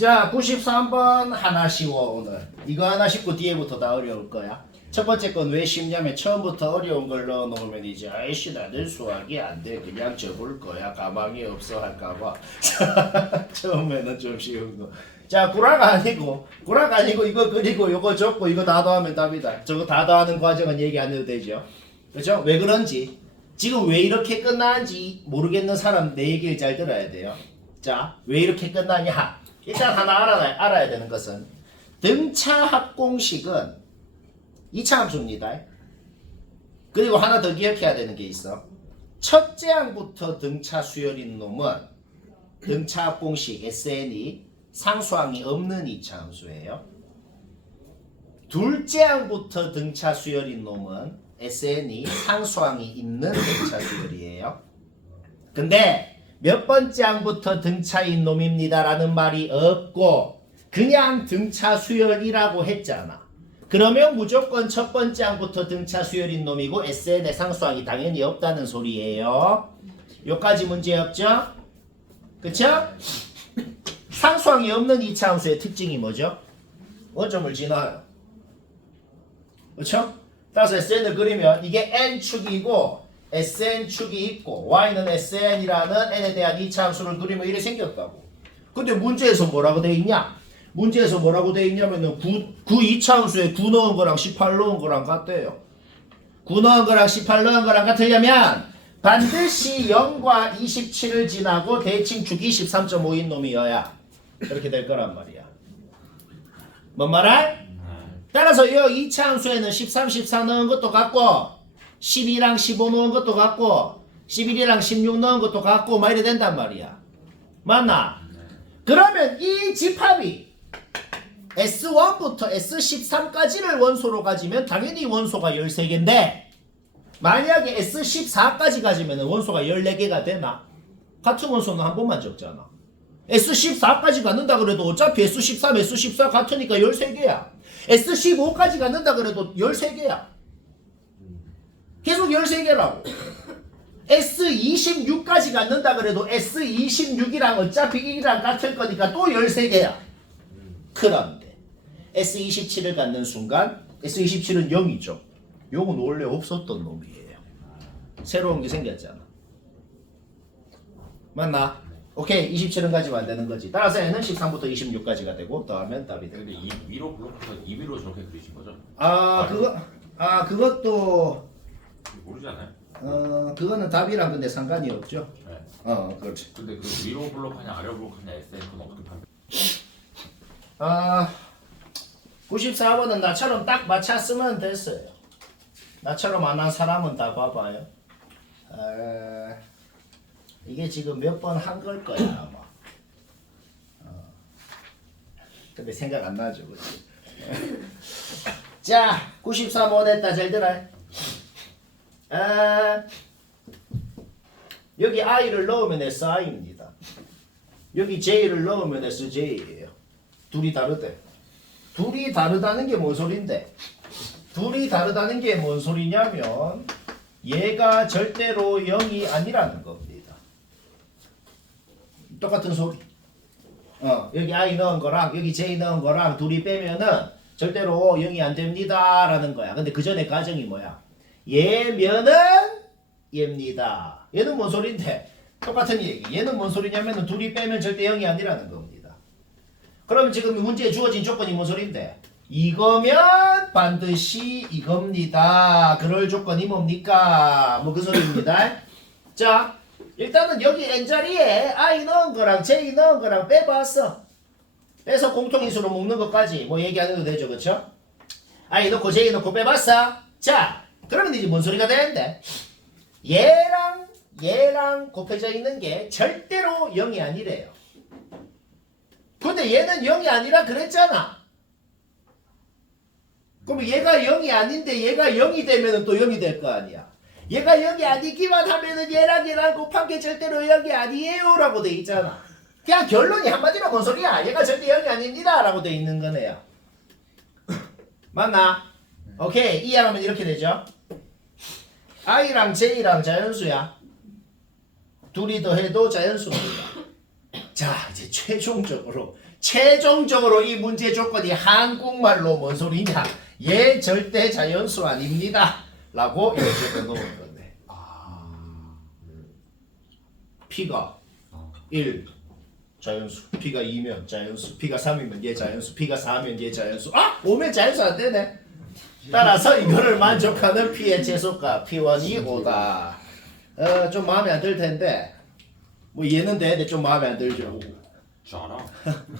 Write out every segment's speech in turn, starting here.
자, 93번 하나 쉬워 오늘. 이거 하나 쉽고 뒤에부터 다 어려울 거야. 첫 번째 건 왜 쉽냐면 처음부터 어려운 걸 넣어놓으면 이제 아이씨 나는 수학이 안 돼. 그냥 접을 거야. 가망이 없어 할까봐. 처음에는 좀 쉬운 거. 자, 구락 아니고 이거 그리고 이거 적고 이거 다 더하면 답이다. 저거 다 더하는 과정은 얘기 안 해도 되죠. 그렇죠? 왜 그런지 지금 왜 이렇게 끝나는지 모르겠는 사람 내 얘기를 잘 들어야 돼요. 자, 왜 이렇게 끝나냐? 일단 하나 알아야 되는 것은 등차 합공식은 2차 함수입니다. 그리고 하나 더 기억해야 되는 게 있어. 첫째 항부터 등차 수열인 놈은 등차 합공식 SN이 상수항이 없는 2차 함수예요. 둘째 항부터 등차 수열인 놈은 SN이 상수항이 있는 등차 수열이에요. 근데 몇 번째 항부터 등차인 놈입니다 라는 말이 없고 그냥 등차 수열이라고 했잖아. 그러면 무조건 첫 번째 항부터 등차 수열인 놈이고 SN의 상수항이 당연히 없다는 소리예요. 여기까지 문제 없죠? 그쵸? 상수항이 없는 2차 함수의 특징이 뭐죠? 원점을 지나요. 그쵸? 따라서 SN을 그리면 이게 N축이고 SN축이 있고 Y는 SN이라는 N에 대한 2차 함수를 그리면 이래 생겼다고. 근데 문제에서 뭐라고 돼 있냐? 문제에서 뭐라고 돼 있냐면은 9 2차 함수에 9 넣은 거랑 18 넣은 거랑 같대요. 9 넣은 거랑 18 넣은 거랑 같으려면 반드시 0과 27을 지나고 대칭축이 13.5인 놈이어야 이렇게 될 거란 말이야. 뭔 말할? 따라서 이 2차 함수에는 13, 14 넣은 것도 같고 12랑 15 넣은 것도 같고 11이랑 16 넣은 것도 같고 막 이래 된단 말이야. 맞나? 그러면 이 집합이 S1부터 S13까지를 원소로 가지면 당연히 원소가 13개인데 만약에 S14까지 가지면 원소가 14개가 되나? 같은 원소는 한 번만 적잖아. S14까지 갖는다 그래도 어차피 S13, S14 같으니까 13개야. S15까지 갖는다 그래도 13개야. 계속 13개라고. S26까지 갖는다 그래도 S26이랑 어차피 1이랑 같을 거니까 또 13개야. 그런데 S27을 갖는 순간 S27은 0이죠. 0은 원래 없었던 놈이에요. 새로운 게 생겼잖아. 맞나? 오케이, 27은 가지면 안 되는 거지. 따라서 N은 13부터 26까지가 되고 더하면 답이 돼. 근데 이 위로 블록부터 이 위로 저렇게 그리신 거죠? 그것도 모르잖아요. 그거는 답이랑 근데 상관이 없죠. 네. 그렇지. 근데 그 위로 블록하냐 아래 블록하냐 SN 그건 어떻게 판단? 94번은 나처럼 딱 맞췄으면 됐어요. 나처럼 안 한 사람은 다 봐봐요. 이게 지금 몇 번 한 걸 거야 아마. 근데 생각 안 나죠, 그렇지? 자, 93번 했다. 잘 들어. 여기 I를 넣으면 SI입니다. 여기 J를 넣으면 SJ예요. 둘이 다르대. 둘이 다르다는 게 뭔 소린데? 둘이 다르다는 게 뭔 소리냐면 얘가 절대로 0이 아니라는 겁니다. 똑같은 소리. 여기 I 넣은 거랑 여기 J 넣은 거랑 둘이 빼면은 절대로 0이 안 됩니다 라는 거야. 근데 그 전에 가정이 뭐야? 얘면은 얘입니다. 얘는 뭔 소린데? 똑같은 얘기. 얘는 뭔 소리냐면은 둘이 빼면 절대 0이 아니라는 겁니다. 그럼 지금 문제에 주어진 조건이 뭔 소린데? 이거면 반드시 이겁니다. 그럴 조건이 뭡니까? 뭐 그 소리입니다. 자, 일단은 여기 N자리에 I 넣은 거랑 J 넣은 거랑 빼봤어. 빼서 공통인수로 묶는 것까지 뭐 얘기 안 해도 되죠. 그쵸? I 넣고 J 넣고 빼봤어. 자, 그러면 이제 뭔 소리가 되는데? 얘랑 곱해져 있는 게 절대로 0이 아니래요. 근데 얘는 0이 아니라 그랬잖아. 그럼 얘가 0이 아닌데 얘가 0이 되면 또 0이 될 거 아니야. 얘가 0이 아니기만 하면은 얘랑 곱한 게 절대로 0이 아니에요 라고 돼 있잖아. 그냥 결론이 한마디로 뭔 소리야? 얘가 절대 0이 아닙니다 라고 돼 있는 거네요. 맞나? 오케이, 이해하면 이렇게 되죠. I랑 J랑 자연수야. 둘이 더해도 자연수입니다. 자, 이제 최종적으로 최종적으로 이 문제 조건이 한국말로 뭔 소리냐? 얘 절대 자연수 아닙니다. 라고 이렇게 넣은 건데. P가 1 자연수, P가 2면 자연수, P가 3이면 얘 자연수, P가 4면 얘 자연수. 5면 자연수 안 되네. 따라서 이거를 만족하는 P의 최소값 P1이 5다. 좀 마음에 안 들 텐데 뭐 얘는 되는데 좀 마음에 안 들죠. 잘하.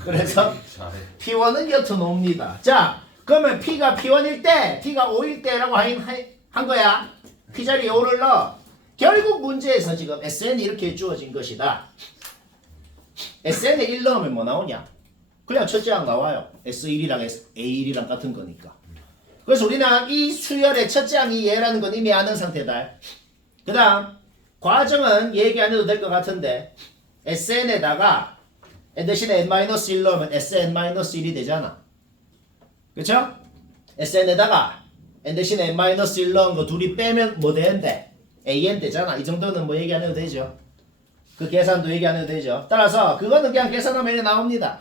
그래서 잘해. P1은 여튼 5입니다. 자, 그러면 P가 P1일 때, P가 5일 때라고 한 거야. P 자리에 5를 넣어. 결국 문제에서 지금 SN이 이렇게 주어진 것이다. SN에 1 넣으면 뭐 나오냐? 그냥 첫째 항 나와요. S1이랑 A1이랑 같은 거니까. 그래서 우리는 이 수열의 첫째 항이 얘라는 건 이미 아는 상태다. 그 다음 과정은 얘기 안 해도 될 것 같은데 SN에다가 n 대신에 n-1 넣으면 SN-1이 되잖아. 그쵸? SN에다가 n 대신에 n-1 넣은 거 둘이 빼면 뭐 되는데? AN 되잖아. 이 정도는 뭐 얘기 안 해도 되죠. 그 계산도 얘기 안 해도 되죠. 따라서 그거는 그냥 계산하면 이렇게 나옵니다.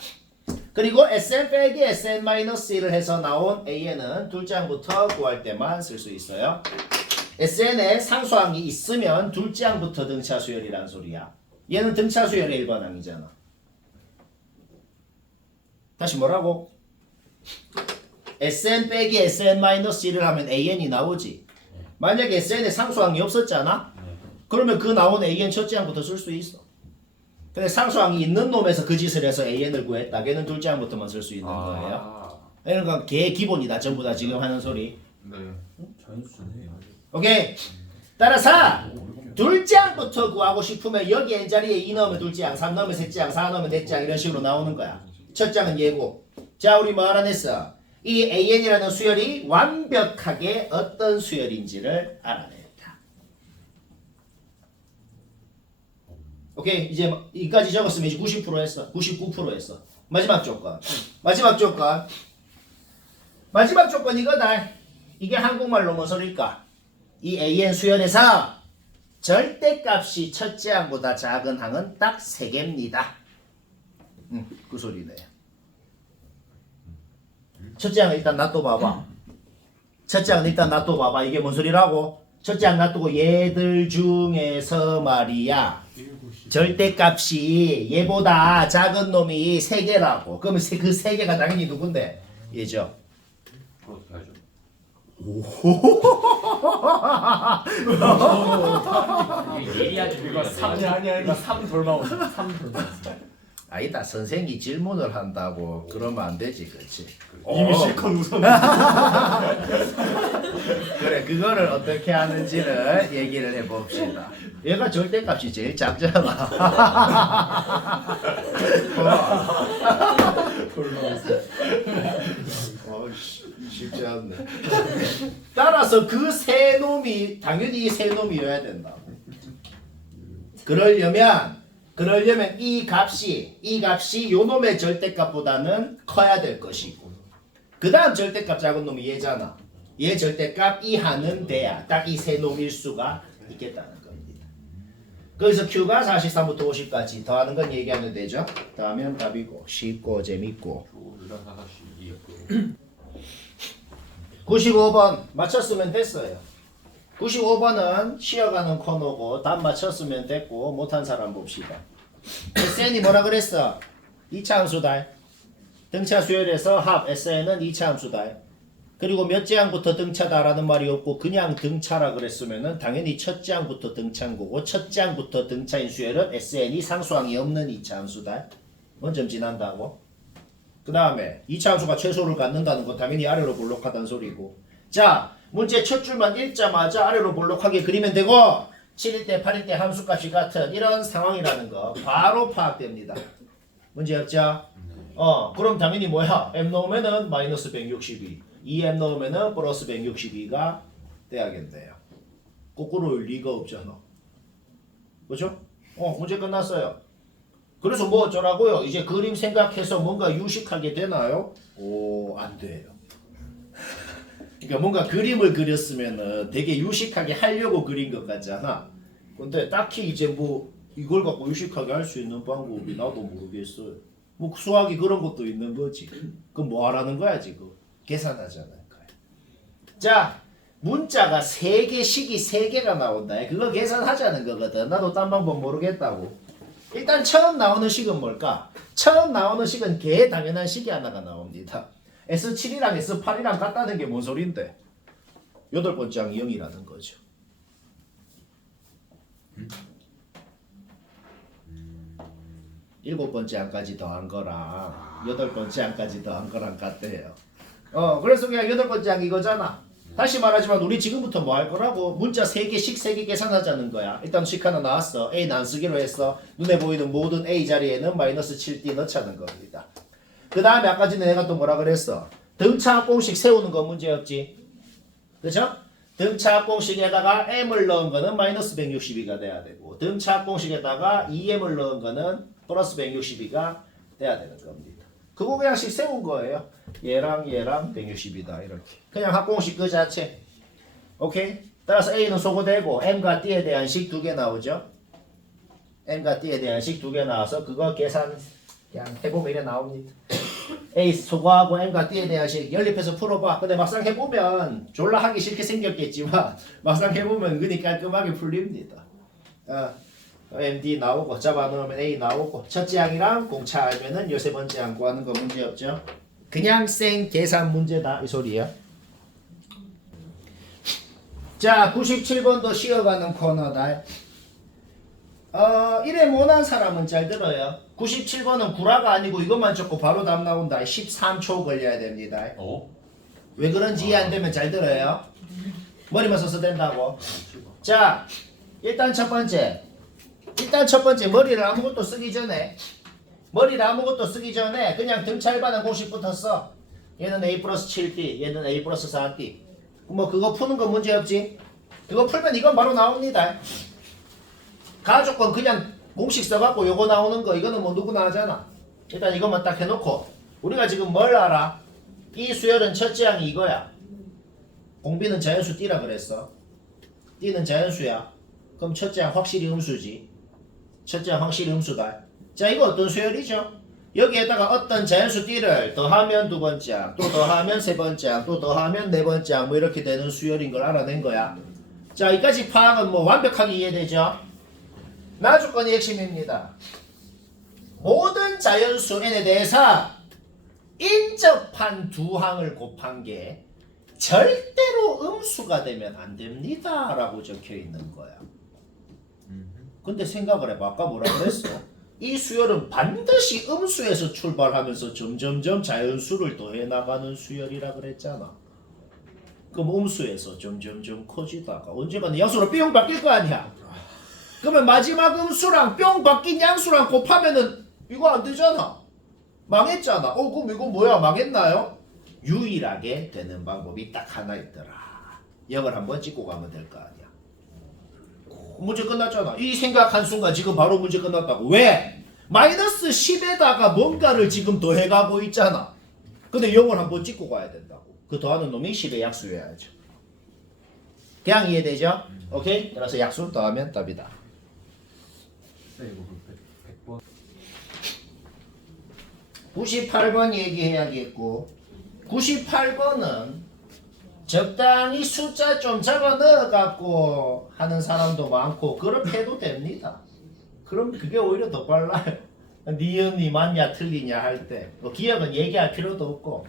그리고 SN 빼기 SN-1을 해서 나온 AN은 둘째 항부터 구할 때만 쓸 수 있어요. SN에 상수항이 있으면 둘째 항부터 등차 수열이란 소리야. 얘는 등차 수열의 1번 항이잖아. 다시 뭐라고? SN 빼기 SN-1을 하면 AN이 나오지. 만약에 SN에 상수항이 없었잖아? 그러면 그 나온 AN 첫째 항부터 쓸 수 있어. 근데 상수항이 있는 놈에서 그 짓을 해서 AN을 구했다. 걔는 둘째 항부터만 쓸 수 있는 거예요. 그러니까 걔 기본이다. 전부 다 지금 하는 소리. 네. 자연수네. 오케이. 따라서 둘째 항부터 구하고 싶으면 여기 n자리에 2 넣으면 둘째 항, 3 넣으면 셋째 항, 4 넣으면 넷째 항 이런 식으로 나오는 거야. 첫째 항은 얘고. 자, 우리 뭐 알아냈어? 이 AN이라는 수열이 완벽하게 어떤 수열인지를 알아냈다. 오케이. 이제 이까지 적었으면 이제 90% 했어. 99% 했어. 마지막 조건. 마지막 조건. 마지막 조건 이거다. 이게 한국말로 뭔 소리일까? 이 AN 수열에서 절대값이 첫째 항보다 작은 항은 딱 3개입니다. 그 소리네요. 첫째 항 일단 놔둬봐봐. 첫째 항 일단 놔둬봐봐. 이게 뭔 소리라고? 첫째 항 놔두고 얘들 중에서 말이야. 절대값이 얘보다 작은 놈이 3개라고. 그러면 그 3개가 당연히 누군데? 얘죠. 그렇게 하죠. 이게 예리하지. 이거 3 아니야. 이거 3 돌마오. 3 돌마오. 아니다. 선생이 질문을 한다고 그러면 안 되지. 그렇지. 이미 실컷 웃었네. 그래. 그거를 어떻게 하는지를 얘기를 해봅시다. 얘가 절대값이 제일 작잖아. 쉽지 않네. 따라서 그 세 놈이 당연히 이 세 놈이어야 된다. 그러려면 이 값이 요 놈의 절대값보다는 커야 될 것이고, 그 다음 절대값 작은 놈이 얘잖아. 얘 절대값 이하는 돼야 딱 이 세 놈일 수가 있겠다는 겁니다. 그래서 Q가 43부터 50까지 더하는 건 얘기하면 되죠. 더하면 답이고 쉽고 재밌고. 95번 맞췄으면 됐어요. 95번은 쉬어가는 코너고 답 맞췄으면 됐고 못한 사람 봅시다. SN이 뭐라 그랬어? 2차 함수다. 등차 수열에서 합 SN은 2차 함수다. 그리고 몇째 항부터 등차다라는 말이 없고 그냥 등차라 그랬으면은 당연히 첫째 항부터 등차인 거고 첫째 항부터 등차인 수열은 SN이 상수항이 없는 2차 함수다. 먼저 지난다고. 그 다음에 2차 함수가 최소를 갖는다는 건 당연히 아래로 볼록하다는 소리고. 자, 문제 첫 줄만 읽자마자 아래로 볼록하게 그리면 되고 7일 때 8일 때 함수값이 같은 이런 상황이라는 거 바로 파악됩니다. 문제 없죠? 그럼 당연히 뭐야? M 넣으면은 마이너스 162 2M 넣으면은 플러스 162가 돼야겠네요. 거꾸로일 리가 없잖아. 그죠? 문제 끝났어요. 그래서 뭐 어쩌라고요? 이제 그림 생각해서 뭔가 유식하게 되나요? 안 돼요. 그러니까 뭔가 그림을 그렸으면은 되게 유식하게 하려고 그린 것 같잖아. 근데 딱히 이제 뭐 이걸 갖고 유식하게 할 수 있는 방법이 나도 모르겠어요. 뭐 수학이 그런 것도 있는 거지. 그럼 뭐 하라는 거야 지금? 계산하자는 거야. 자, 문자가 3개, 식이 3개가 나온다. 그거 계산하자는 거거든. 나도 딴 방법 모르겠다고. 일단 처음 나오는 식은 뭘까? 처음 나오는 식은 개 당연한 식이 하나가 나옵니다. S7이랑 S8이랑 같다는 게 뭔 소린데? 8번째 항이 0이라는 거죠. 일곱 번째 항까지 더한 거랑 8번째 항까지 더한 거랑 같대요. 그래서 그냥 8번째 항 이거잖아. 다시 말하지만 우리 지금부터 뭐 할 거라고? 문자 3개씩 3개 계산하자는 거야. 일단 식 하나 나왔어. A는 안 쓰기로 했어. 눈에 보이는 모든 A 자리에는 마이너스 7D 넣자는 겁니다. 그 다음에 아까 전에 내가 또 뭐라 그랬어? 등차 공식 세우는 건 문제였지. 그쵸? 등차 공식에다가 M을 넣은 거는 마이너스 162가 돼야 되고 등차 공식에다가 2M을 넣은 거는 플러스 162가 돼야 되는 겁니다. 그거 그냥 식 세운 거예요. 얘랑 162다 이렇게. 그냥 합공식 그 자체. 오케이? 따라서 A는 소거되고 M과 D에 대한 식 2개 나오죠. M과 D에 대한 식 2개 나와서 그거 계산 그냥 해보면 이래 나옵니다. A 소거하고 M과 D에 대한 식 연립해서 풀어봐. 근데 막상 해보면 졸라 하기 싫게 생겼겠지만 막상 해보면 은근히 깔끔하게 풀립니다. MD 나오고 잡아놓으면 A 나오고 첫째 항이랑 공차 알면은 13번째 항 구하는 거 문제없죠. 그냥 생 계산 문제다 이 소리야. 자 97번도 쉬어가는 코너다. 이래 못한 사람은 잘 들어요. 97번은 구라가 아니고 이것만 적고 바로 답 나온다. 13초 걸려야 됩니다. 왜 그런지 이해 안 되면 잘 들어요. 머리만 써서 된다고. 자 일단 첫 번째 머리를 아무것도 쓰기 전에 그냥 등차일반한 공식부터 써. 얘는 A 플러스 7D 얘는 A 플러스 4D 뭐 그거 푸는 건 문제없지. 그거 풀면 이건 바로 나옵니다. 가조건 그냥 공식 써갖고 요거 나오는 거 이거는 뭐 누구나 하잖아. 일단 이것만 딱 해놓고 우리가 지금 뭘 알아? 이 수열은 첫째 항이 이거야. 공비는 자연수 D라 그랬어. D는 자연수야. 그럼 첫째 항 확실히 음수지. 첫째 항 확실히 음수다. 자 이거 어떤 수열이죠? 여기에다가 어떤 자연수 D를 더하면 두 번째 항, 또 더하면 세 번째 항, 또 더하면 네 번째 항 뭐 이렇게 되는 수열인 걸 알아낸 거야. 자 이까지 파악은 뭐 완벽하게 이해되죠? 나조건이 핵심입니다. 모든 자연수 n에 대해서 인접한 두 항을 곱한 게 절대로 음수가 되면 안 됩니다 라고 적혀 있는 거야. 근데 생각을 해봐. 아까 뭐라 그랬어? 이 수열은 반드시 음수에서 출발하면서 점점점 자연수를 더해 나가는 수열이라 그랬잖아. 그럼 음수에서 점점점 커지다가 언젠가는 양수로 뿅 바뀔 거 아니야. 그러면 마지막 음수랑 뿅 바뀐 양수랑 곱하면은 이거 안 되잖아. 망했잖아. 그럼 이거 뭐야? 망했나요? 유일하게 되는 방법이 딱 하나 있더라. 역을 한번 찍고 가면 될 거 아니야. 문제 끝났잖아. 이 생각한 순간 지금 바로 문제 끝났다고. 왜? 마이너스 10에다가 뭔가를 지금 더해가고 있잖아. 근데 0을 한번 찍고 가야 된다고. 그 더하는 놈이 10의 약수여야죠. 그냥 이해되죠? 오케이? 그래서 약수 더하면 답이다. 98번 얘기해야겠고 98번은 적당히 숫자 좀 잡아 넣어갖고 하는 사람도 많고 그렇게 해도 됩니다. 그럼 그게 오히려 더 빨라요. 니은이 맞냐 틀리냐 할 때 기억은 얘기할 필요도 없고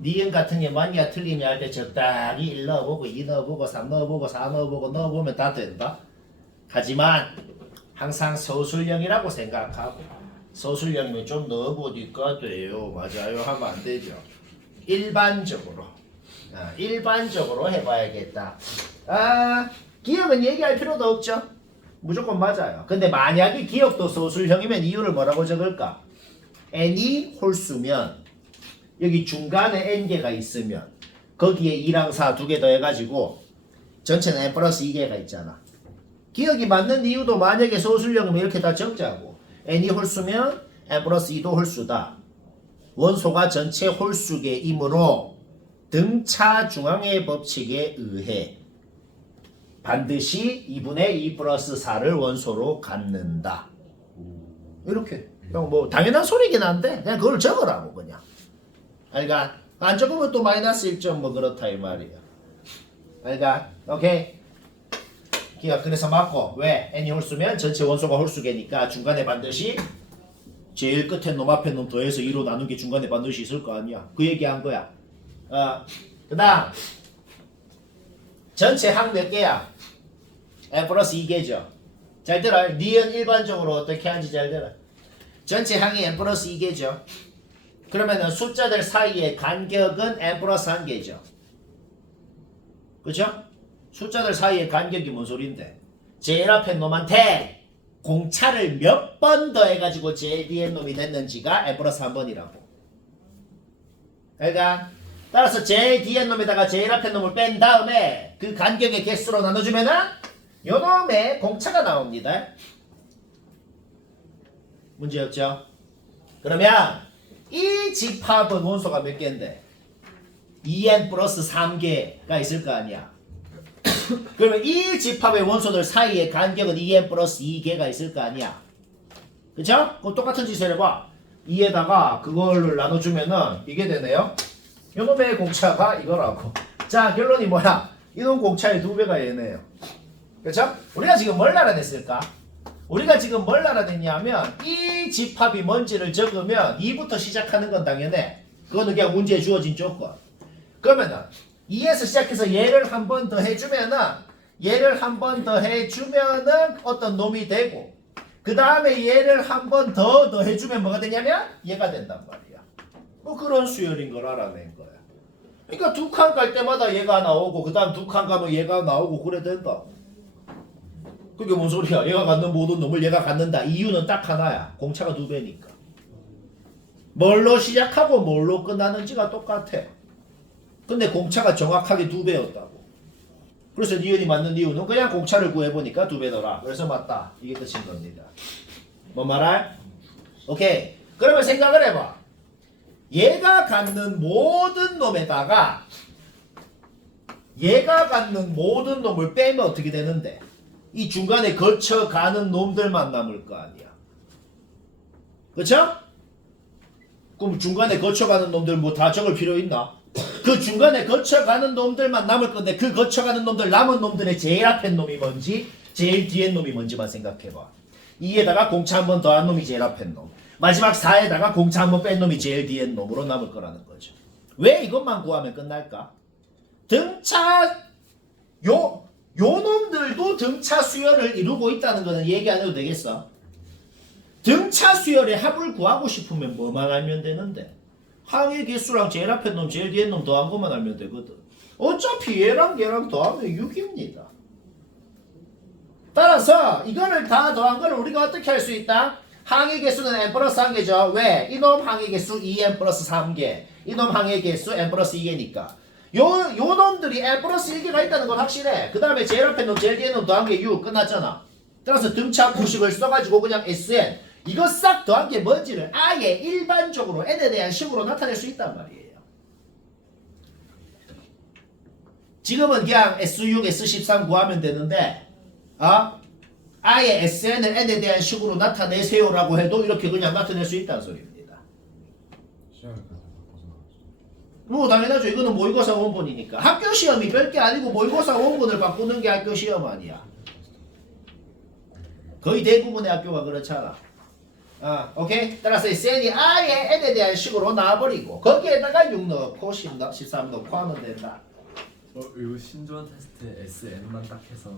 니은 같은 게 맞냐 틀리냐 할 때 적당히 1 넣어보고 2 넣어보고 3 넣어보고 4 넣어보고 넣어보면 다 된다. 하지만 항상 서술형이라고 생각하고 서술형이면 좀 넣어보니까 돼요. 맞아요 하면 안 되죠. 일반적으로 해봐야겠다. 기억은 얘기할 필요도 없죠. 무조건 맞아요. 근데 만약에 기억도 서술형이면 이유를 뭐라고 적을까? n이 홀수면 여기 중간에 n개가 있으면 거기에 2랑 4 두 개 더해가지고 전체는 n 플러스 2개가 있잖아. 기억이 맞는 이유도 만약에 서술형이면 이렇게 다 적자고 n이 홀수면 n 플러스 2도 홀수다. 원소가 전체 홀수계이므로 등차 중앙의 법칙에 의해 반드시 2분의 2 플러스 4를 원소로 갖는다. 이렇게 형 뭐 당연한 소리긴 한데 그냥 그걸 적으라고 그냥. 알가? 안 적으면 또 마이너스 1점 뭐 그렇다 이 말이야. 알가? 오케이. 기가 그래서 맞고 왜? n이 홀수면 전체 원소가 홀수계니까 중간에 반드시 제일 끝에 놈 앞에 놈 더해서 2로 나눈 게 중간에 반드시 있을 거 아니야. 그 얘기한 거야. 그 다음 전체 항 몇 개야? n 플러스 2개죠. 잘 들어. 니은 일반적으로 어떻게 하는지 잘 들어. 전체 항이 n 플러스 2개죠. 그러면은 숫자들 사이의 간격은 n 플러스 1개죠. 그쵸? 숫자들 사이의 간격이 뭔 소린데? 제일 앞에 놈한테 공차를 몇 번 더해가지고 제일 뒤에 놈이 됐는지가 n 플러스 1번이라고. 그러니까 따라서 제일 뒤에 놈에다가 제일 앞에 놈을 뺀 다음에 그 간격의 개수로 나눠주면은 요 놈의 공차가 나옵니다. 문제 없죠? 그러면 이 집합은 원소가 몇 개인데? 2n 플러스 3개가 있을 거 아니야. 그러면 이 집합의 원소들 사이의 간격은 2n 플러스 2개가 있을 거 아니야. 그쵸? 그럼 똑같은 짓을 해봐. 2에다가 그거를 나눠주면은 이게 되네요. 요놈의 공차가 이거라고. 자, 결론이 뭐야? 이놈 공차의 2배가 얘네요. 그쵸? 우리가 지금 뭘 알아냈을까? 우리가 지금 뭘 알아냈냐면 이 집합이 뭔지를 적으면 2부터 시작하는 건 당연해. 그거는 그냥 문제에 주어진 조건. 그러면은 2에서 시작해서 얘를 한 번 더 해주면은 얘를 한 번 더 해주면은 어떤 놈이 되고 그 다음에 얘를 한 번 더 해주면 뭐가 되냐면 얘가 된단 말이야. 뭐 그런 수열인 걸 알아낸 거야. 그러니까 두 칸 갈 때마다 얘가 나오고 그 다음 두 칸 가면 얘가 나오고 그래 된다. 그게 뭔 소리야? 얘가 갖는 모든 놈을 얘가 갖는다. 이유는 딱 하나야. 공차가 2배니까. 뭘로 시작하고 뭘로 끝나는지가 똑같아. 근데 공차가 정확하게 2배였다고. 그래서 니은이 맞는 이유는 그냥 공차를 구해보니까 2배더라. 그래서 맞다. 이게 끝인 겁니다. 뭔 말할? 오케이. 그러면 생각을 해봐. 얘가 갖는 모든 놈에다가 얘가 갖는 모든 놈을 빼면 어떻게 되는데? 이 중간에 거쳐가는 놈들만 남을 거 아니야. 그쵸? 그럼 중간에 거쳐가는 놈들 뭐 다 적을 필요 있나? 그 중간에 거쳐가는 놈들만 남을 건데 그 거쳐가는 놈들 남은 놈들의 제일 앞에 놈이 뭔지 제일 뒤에 놈이 뭔지만 생각해봐. 2에다가 공차 한 번 더한 놈이 제일 앞에 놈. 마지막 4에다가 공차 한 번 뺀 놈이 제일 뒤에 놈으로 남을 거라는 거죠. 왜 이것만 구하면 끝날까? 등차 요 놈들도 등차 수열을 이루고 있다는 거는 얘기 안 해도 되겠어. 등차 수열의 합을 구하고 싶으면 뭐만 알면 되는데 항의 개수랑 제일 앞에 놈 제일 뒤에 놈 더한 것만 알면 되거든. 어차피 얘랑 얘랑 더하면 6입니다. 따라서 이거를 다 더한 걸 우리가 어떻게 할 수 있다? 항의 개수는 n 플러스 1개죠. 왜? 이놈 항의 개수 2n 플러스 3개 이놈 항의 개수 n 플러스 2개니까 요 놈들이 n 플러스 1개가 있다는 건 확실해. 그 다음에 제일 앞에 놈 제일 뒤에 놈 더한 게 6 끝났잖아. 따라서 등차 구식을 써가지고 그냥 SN 이거 싹 더한 게 뭔지를 아예 일반적으로 n에 대한 식으로 나타낼 수 있단 말이에요. 지금은 그냥 S6, S13 구하면 되는데 아예 SN을 n에 대한 식으로 나타내세요라고 해도 이렇게 그냥 나타낼 수 있다는 소리입니다. 뭐 당연하죠. 이거는 모의고사 원본이니까. 학교 시험이 별게 아니고 모의고사 원본을 바꾸는 게 학교 시험 아니야. 거의 대부분의 학교가 그렇잖아. 오케이? 따라서 SN이 아예 n에 대한 식으로 나와버리고 거기에다가 6 넣고 10 13 넣고 하면 된다. 이거 신조어 테스트에 SN만 딱 해서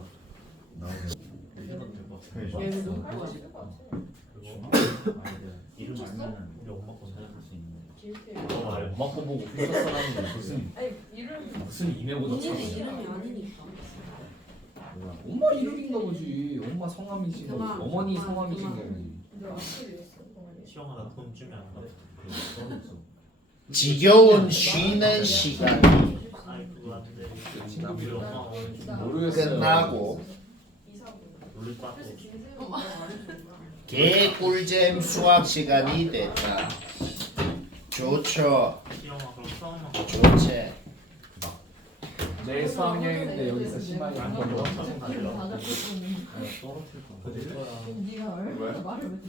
나오면 얘는 너무 빨리 이름 알면은 우리 엄마 거 찾아볼 수 있는데. 엄마 거 보고 회사 사람인데 아니 이름 무슨 이메고도 본인의 이름이 아니니까. 엄마 이름인가 보지. 엄마 성함이신가 보지. 그만. 어머니 그만. 성함이신가 보지. 너 앞으로였어. 시험하다 돈 주면 안 돼. 지겨운 쉬는 시간 아이 그거 안 돼. 친구들이 엄마 오늘 모르겠어요. 끝나고 놀릴 것 같아. 개꿀잼 수학 시간이 됐다. 좋죠. 시험아 그럼 수학만 좋지. 내일 수학여행인데 여기서 심하게 안 걸려.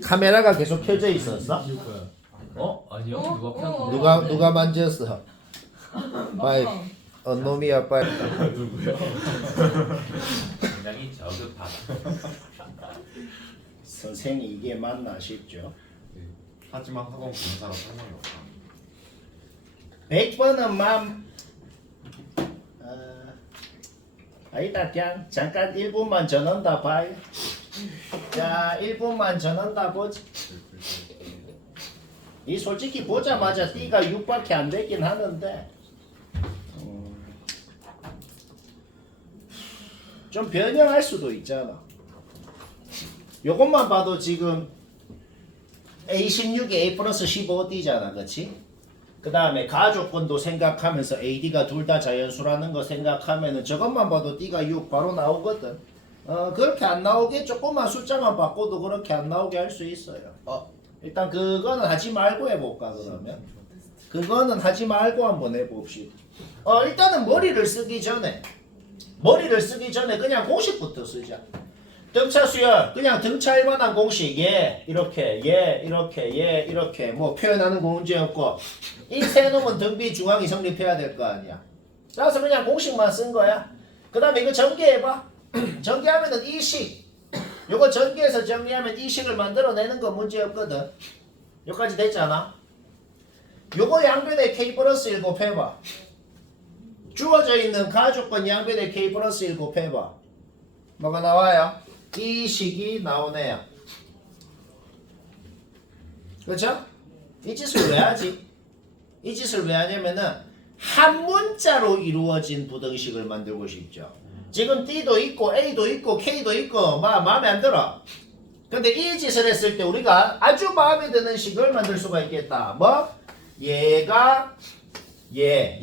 카메라가 계속 켜져 있었어? 아니요. 누가 편 누가 만졌어? 빨리 놈이야 빨리. 굉장히 저급하다. 선생이 이게 맞나 싶죠. 하지만 학원 공사라 상관이 없다. 100번은 아니다 그냥 잠깐 1분만 전원다 봐요. 자 1분만 전원다 보지. 이 솔직히 보자마자 D가 6밖에 안 되긴 하는데 좀 변형할 수도 있잖아. 요것만 봐도 지금 A16이 A 플러스 15D잖아, 그치? 그 다음에 가조건도 생각하면서 AD가 둘 다 자연수라는 거 생각하면은 저것만 봐도 D가 6 바로 나오거든. 그렇게 안 나오게 조금만 숫자만 바꿔도 그렇게 안 나오게 할 수 있어요. 일단 그거는 하지 말고 해볼까 그러면? 그거는 하지 말고 한번 해봅시다. 일단은 머리를 쓰기 전에 그냥 공식부터 쓰자. 등차 수열 그냥 등차할 만한 공식 이렇게 이렇게 뭐 표현하는 거 문제 없고 이 세 놈은 등비 중앙이 성립해야 될 거 아니야. 따라서 그냥 공식만 쓴 거야. 그 다음에 이거 전개해봐. 전개하면은 이식 요거 전개해서 정리하면 이식을 만들어내는 거 문제 없거든. 여기까지 됐잖아. 요거 양변에 K 플러스 1 곱해봐. 주어져 있는 가조건 양변에 K 플러스 1 곱해봐. 뭐가 나와요? 이 식이 나오네요. 그렇죠? 이 짓을 왜 하지? 이 짓을 왜 하냐면은 한 문자로 이루어진 부등식을 만들고 싶죠. 지금 D도 있고 A도 있고 K도 있고 마음에 안 들어. 근데 이 짓을 했을 때 우리가 아주 마음에 드는 식을 만들 수가 있겠다. 뭐? 얘가 얘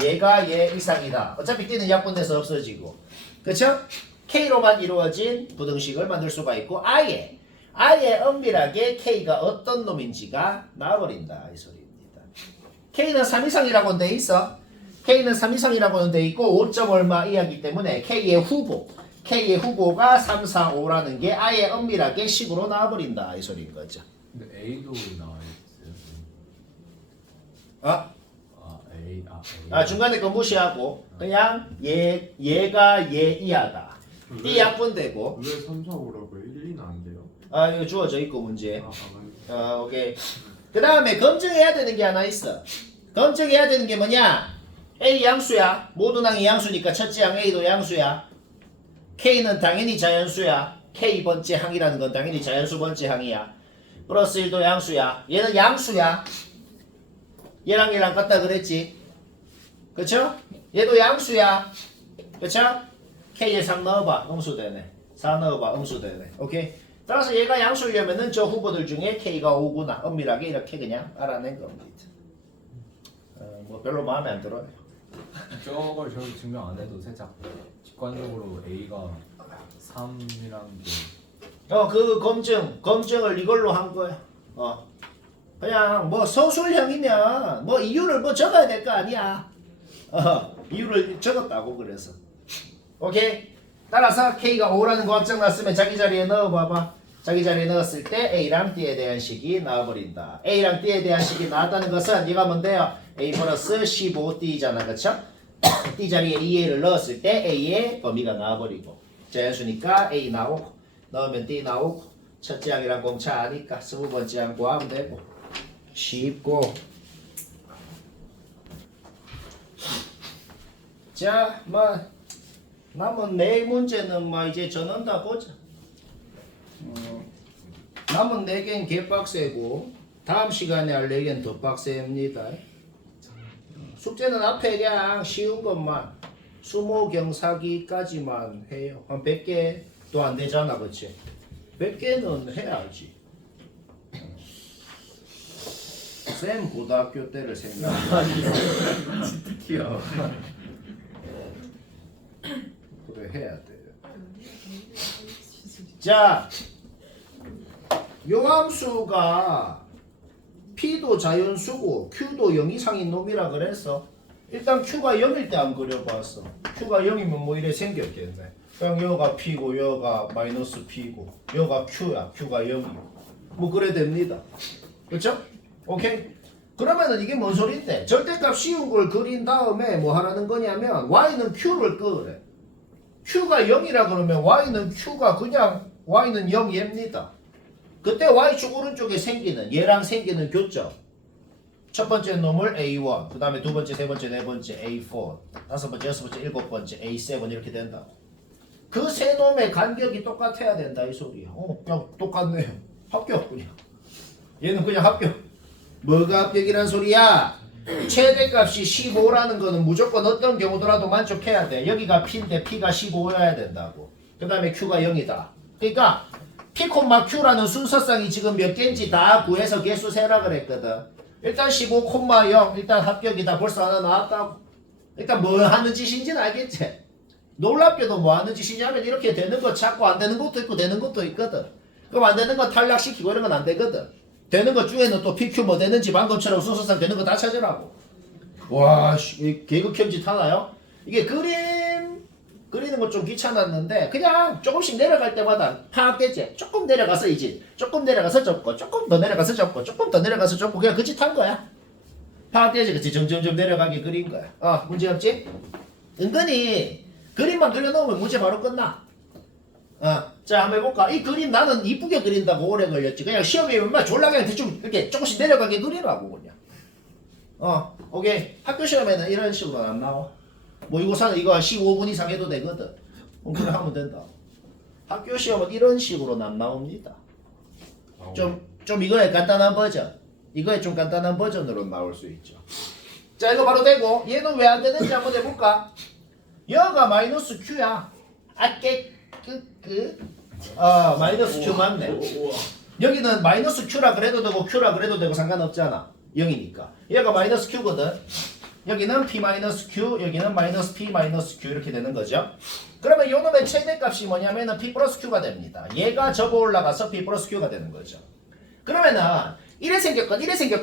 이상이다. 어차피 D는 약분돼서 없어지고. 그쵸? K로만 이루어진 부등식을 만들 수가 있고 아예 엄밀하게 K가 어떤 놈인지가 나와버린다 이 소리입니다. K는 3 이상이라고 돼 있어. K는 3 이상이라고는 돼 있고 5점 얼마 이하기 때문에 K의 후보가 3, 4, 5라는 게 아예 엄밀하게 10으로 나와버린다 이 소리인 거죠. 근데 A도 나와 있어요. A. 중간에 거 무시하고 그냥 얘가 얘 이하다. D 약분되고. 왜 3, 4, 5라고 1, 2는 안 돼요? 이거 주어져 있고 문제. 맞네. 오케이. 그 다음에 검증해야 되는 게 하나 있어. 검증해야 되는 게 뭐냐? A 양수야. 모든 항이 양수니까 첫째 항 A도 양수야. K는 당연히 자연수야. K번째 항이라는 건 당연히 자연수 번째 항이야. 플러스 1도 양수야. 얘는 양수야. 얘랑 같다 그랬지. 그쵸? 얘도 양수야. 그쵸? K에 3 넣어봐. 음수되네. 4 넣어봐. 음수되네. 오케이? 따라서 얘가 양수려면은 저 후보들 중에 K가 5구나. 엄밀하게 이렇게 그냥 알아낸 겁니다. 뭐 별로 마음에 안 들어요. 저걸 저기 증명 안 해도 살짝 직관적으로 A가 3이랑 그 검증을 이걸로 한 거야. 그냥 뭐 서술형이면 뭐 이유를 뭐 적어야 될 거 아니야. 이유를 적었다고 그래서. 오케이. 따라서 K가 5라는 거 확정 났으면 자기 자리에 넣어봐봐. 자기 자리에 넣었을 때 A랑 D에 대한 식이 나와버린다. A랑 D에 대한 식이 나왔다는 것은 얘가 뭔데요? A 플러스 15D잖아. 그쵸? D 자리에 2A를 넣었을 때 A의 범위가 나와버리고 자연수니까 A 나오고 넣으면 D 나오고 첫째 항이랑 공차 아니까 20번째 항 구하면 되고 쉽고. 자, 뭐 남은 네 문제는 뭐 이제 전원 다 보자. 남은 4개는 개빡세고 다음 시간에 할 4개는 더 빡셉니다. 숙제는 앞에 그냥 쉬운 것만 수모 경사기까지만 해요. 한 100개도 안 되잖아, 그치? 100개는 해야지. 쌤 고등학교 때를 생각해. 진짜 귀여워. 그래 해야 돼요. 자, 요 함수가 P도 자연수고 Q도 0 이상인 놈이라 그랬어. 일단 Q가 0일 때 안 그려봤어. Q가 0이면 뭐 이래 생겼겠네. 그냥 여가 P고 여가 마이너스 P고 여가 Q야. Q가 0이고 뭐 그래 됩니다. 그렇죠? 오케이? 그러면은 이게 뭔 소린데? 절대값 쉬운 걸 그린 다음에 뭐 하라는 거냐면 y는 Q를 끄래. Q가 0이라 그러면 y는 Q가 그냥 y는 0얘입니다. 그때 y축 오른쪽에 생기는 얘랑 생기는 교점. 첫 번째 놈을 A1, 그 다음에 두 번째, 세 번째, 네 번째 A4, 다섯 번째, 여섯 번째, 일곱 번째 A7 이렇게 된다고. 그 세 놈의 간격이 똑같아야 된다 이 소리야. 그냥 똑같네요. 합격 그냥. 얘는 그냥 합격. 뭐가 합격이란 소리야? 최대값이 15라는 거는 무조건 어떤 경우더라도 만족해야 돼. 여기가 P인데 P가 15여야 된다고. 그 다음에 Q가 0이다. 그러니까 P, Q라는 순서쌍이 지금 몇 개인지 다 구해서 개수 세라 그랬거든. 일단 15,0 일단 합격이다. 벌써 하나 나왔다고. 일단 뭐 하는 짓인지는 알겠지? 놀랍게도 뭐 하는 짓이냐면 이렇게 되는 거 찾고 안 되는 것도 있고 되는 것도 있거든. 그럼 안 되는 거 탈락시키고 이런 건 안 되거든. 되는 것 중에는 또 PQ 뭐 되는지 방금처럼 순서상 되는 거 다 찾으라고. 와, 개그 켜짓 하나요? 이게 그리는 거 좀 귀찮았는데 그냥 조금씩 내려갈 때마다 파악되지. 조금 내려가서 이제 조금 내려가서 접고 조금 더 내려가서 접고 조금 더 내려가서 접고 그냥 그 짓 한 거야. 파악되지. 그치? 점점점 내려가게 그린 거야. 문제 없지? 은근히 그림만 그려놓으면 문제 바로 끝나. 자 한번 해볼까? 이 그림 나는 이쁘게 그린다고 오래 걸렸지. 그냥 시험에 얼마 졸라 그냥 대충 이렇게 조금씩 내려가게 그리라고 그냥. 오케이. 학교 시험에는 이런 식으로 안 나와. 모의고사는 이거 15분 이상 해도 되거든. 그래 하면 된다. 학교 시험은 이런 식으로는 안 나옵니다. 좀 이거에 간단한 버전. 이거에 좀 간단한 버전으로 나올 수 있죠. 자 이거 바로 되고 얘는 왜 안 되는지 한번 해볼까? 여가 마이너스 Q야. 마이너스 Q 맞네. 여기는 마이너스 Q라 그래도 되고 Q라 그래도 되고 상관없잖아. 0이니까. 얘가 마이너스 Q거든. 여기는 P-Q, 여기는 마이너스 P-Q 이렇게 되는 거죠. 그러면 이 놈의 최대값이 뭐냐면은 P 플러스 Q가 됩니다. 얘가 접어 올라가서 P 플러스 Q가 되는 거죠. 그러면은 이래 생겼건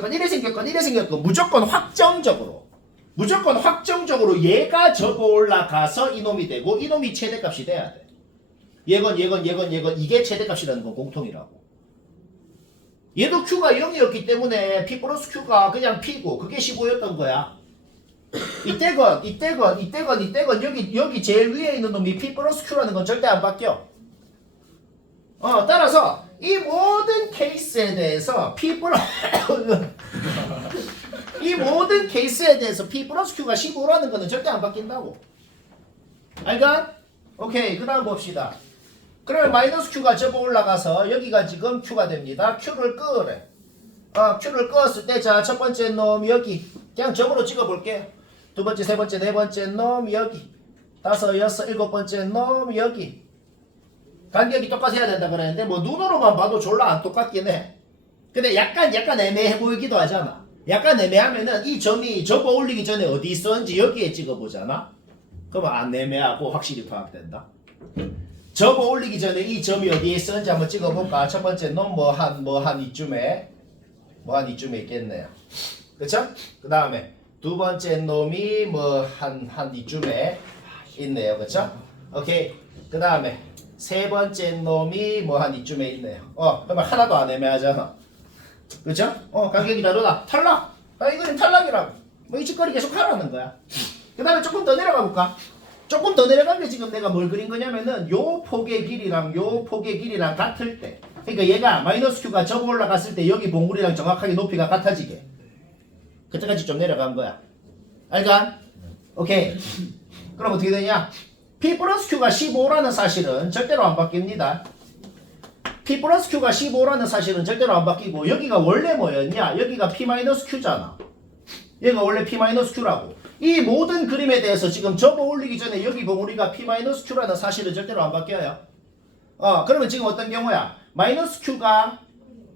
무조건 확정적으로 얘가 접어 올라가서 이놈이 되고 이놈이 최대값이 돼야 돼. 얘건 이게 최대값이라는 건 공통이라고. 얘도 Q가 0이었기 때문에 P 플러스 Q가 그냥 P고 그게 15였던 거야. 이때건 여기 제일 위에 있는 놈이 P 플러스 Q라는 건 절대 안 바뀌어. 따라서 이 모든 케이스에 대해서 P 플러스 Q가 15라는 거는 절대 안 바뀐다고. 알까? 오케이. 그 다음 봅시다. 그러면 마이너스 Q가 접어 올라가서 여기가 지금 Q가 됩니다. Q를 끄래. Q를 끄었을 때 자 첫 번째 놈 여기 그냥 점으로 찍어볼게요. 두 번째, 세 번째, 네 번째 놈 여기 다섯, 여섯, 일곱 번째 놈 여기 간격이 똑같아야 된다 그랬는데 뭐 눈으로만 봐도 졸라 안 똑같긴 해. 근데 약간 애매해 보이기도 하잖아. 약간 애매하면은 이 점이 접어 올리기 전에 어디 있었는지 여기에 찍어보잖아. 그러면 안 애매하고 확실히 파악된다. 접어 올리기 전에 이 점이 어디에 있었는지 한번 찍어볼까? 첫 번째 놈 뭐 한 이쯤에 있겠네요. 그쵸? 그 다음에 두 번째 놈이 뭐 한 이쯤에 있네요. 그쵸? 오케이. 그 다음에 세 번째 놈이 뭐 한 이쯤에 있네요. 그러면 하나도 안 애매하잖아. 그쵸? 간격이 다르다. 탈락! 이거는 탈락이라고. 뭐 이 짓거리 계속 하라는 거야. 그 다음에 조금 더 내려가 볼까? 조금 더 내려가면 지금 내가 뭘 그린 거냐면은 요 폭의 길이랑 요 폭의 길이랑 같을 때 그러니까 얘가 마이너스 Q가 접어 올라갔을 때 여기 봉우리랑 정확하게 높이가 같아지게 그때까지 좀 내려간 거야. 알까? 오케이. 그럼 어떻게 되냐? P 플러스 Q가 15라는 사실은 절대로 안 바뀝니다. P 플러스 Q가 15라는 사실은 절대로 안 바뀌고 여기가 원래 뭐였냐? 여기가 P 마이너스 Q잖아. 얘가 원래 P 마이너스 Q라고. 이 모든 그림에 대해서 지금 접어 올리기 전에 여기 봉우리가 P 마이너스 Q라는 사실은 절대로 안 바뀌어요. 그러면 지금 어떤 경우야? 마이너스 Q가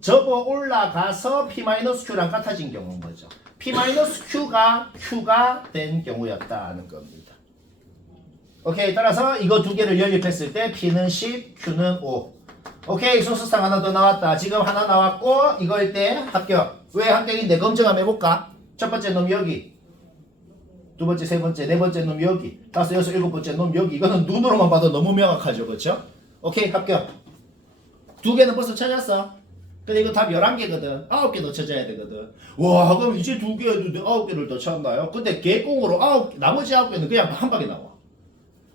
접어 올라가서 P 마이너스 Q랑 같아진 경우인 거죠. P 마이너스 Q가 된 경우였다는 겁니다. 오케이. 따라서 이거 두 개를 연립했을 때 P는 10, Q는 5. 오케이. 소수상 하나 더 나왔다. 지금 하나 나왔고 이거일 때 합격. 왜 합격인데 검증 한번 해볼까? 첫 번째 놈 여기. 두 번째, 세 번째, 네 번째 놈 여기, 다섯, 여섯, 일곱 번째 놈 여기. 이거는 눈으로만 봐도 너무 명확하죠, 그렇죠? 오케이, 합격. 두 개는 벌써 찾았어. 근데 이거 답 11개거든. 9개 더 찾아야 되거든. 와, 그럼 이제 두 개 했는데 9개를 더 찾나요? 근데 개꽁으로 나머지 9개는 그냥 한 방에 나와.